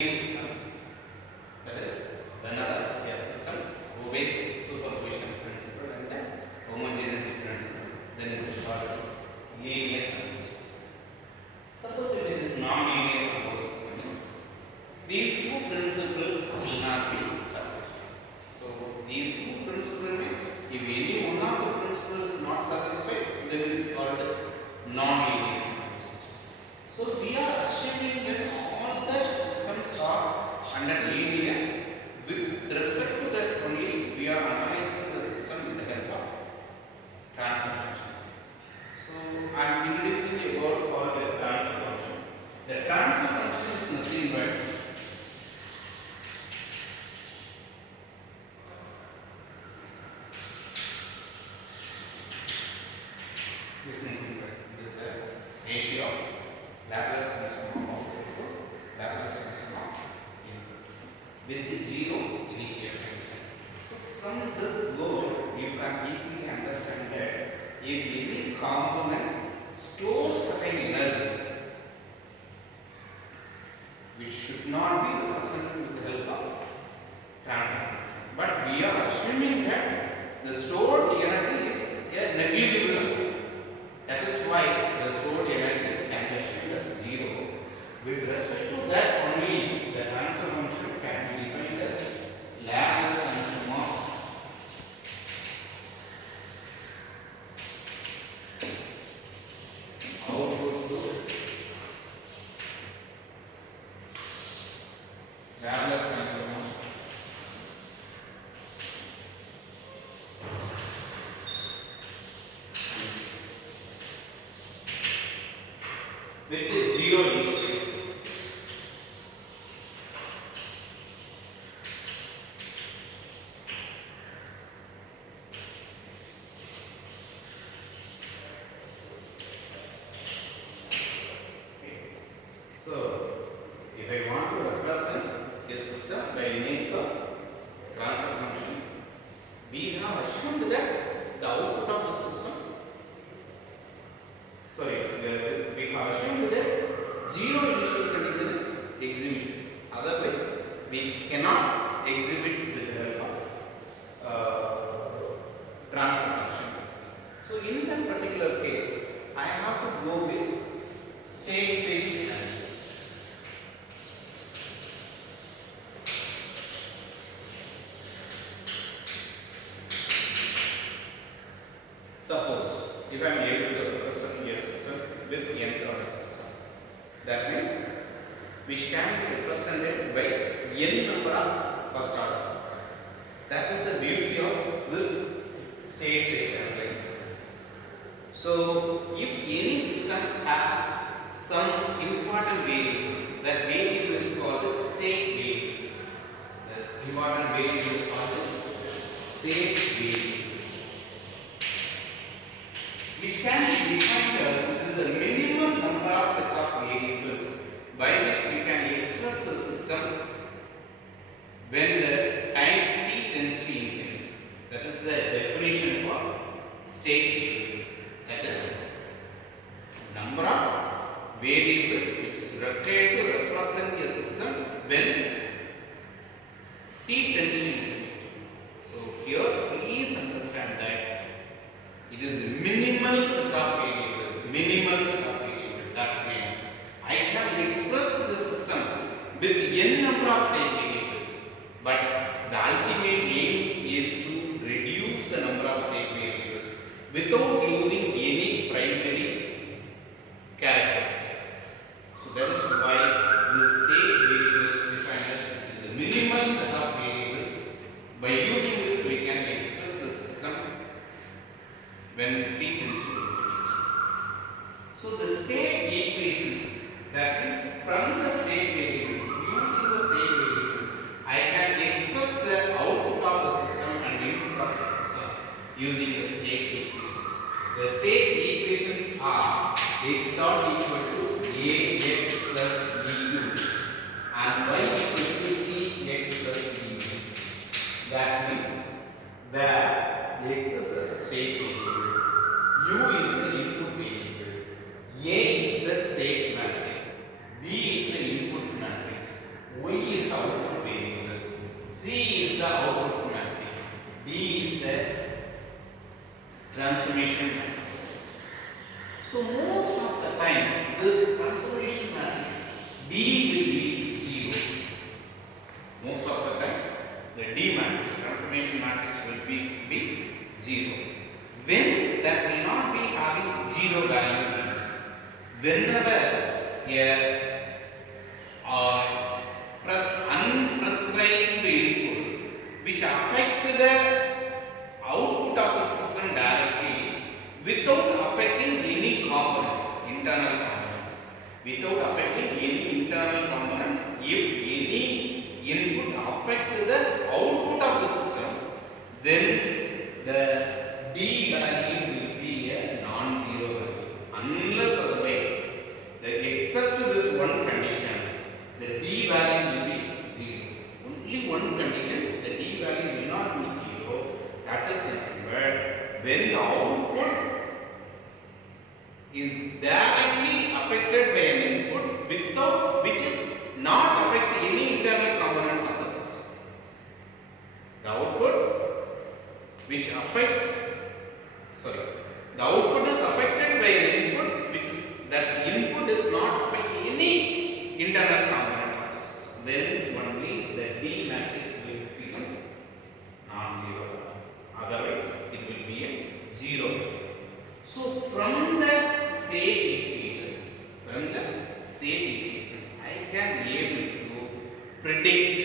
System, that is whenever a system obeys superposition principle and the homogeneity principle, then it is called linear control system. Suppose if it is non-linear control system, means these two principles will not be satisfied. So these two principles, if any one of the principles is not satisfied, then it is called non-linear control system. So we are assuming that all the systems are under linear. With respect to that only, we are analyzing the system with the help of transfer function. So I am introducing a word called the transfer function. The transfer function is nothing but this is the ratio of Laplace transform of output to Laplace transform of input with the zero initial condition. So from this word you can easily understand that if any component stores certain energy which should not be represented with the help of transfer function. But we are assuming that the stored energy is a negligible amount. That is why the stored energy can be assumed as zero. With respect to that only, the transfer function can be defined as Laplace transform of output to Laplace transform of with a zero initial. So, if I want to represent a system by means of transfer function, we have assumed that the output of the system, we have assumed that zero initial condition is exhibited. Otherwise, we cannot exhibit with the help of transfer function. So, in that particular case, I have to go with state space analysis. Suppose if I am able to represent a system with nth order system, that means which can be represented by n number of first order system. That is the beauty of this state space analysis. So if any system has some important variable, that variable is called the state variable. This important variable is called the state variable, which can be defined as the minimum number of set of variables by which we can express the system when the time t tends to infinity. That is the definition for state variable. That is number of variable which is required to represent a system when t tends to infinity. So here please understand that it is a minimal set of variable. Minimal set of variable. That means I can express the system with n number of state variables, but the ultimate aim is to reduce the number of state variables without losing any primary characteristics. So that is why the state variable is defined as it is a minimal set of variables. By using this, we can express the system when t tends to infinity. So the state equations, that means from the state variable, using the state variable, I can express the output of the system and input of the system using the state equations. The state is the output matrix. D is the transformation matrix. So most of the time, this transformation matrix D will be 0. Most of the time, the D matrix, transformation matrix will be 0. When that will not be having 0 value means, whenever unprescribed input which affect the output of the system directly without affecting any components, internal components, without affecting any internal components, if any input affect the output of the system, then the D value will be a non-zero value, unless otherwise, except this one condition, the D value will be 0. Only one condition, the D value will not be 0. That is where when the output is directly affected by an input without which is not affect any internal components of the system. The output which affects, the output is affected by an input which is, that input is not affecting any internal component of the system. Then only the D matrix will becomes non-zero. Otherwise, it will be a 0. So from the state equations, I can be able to predict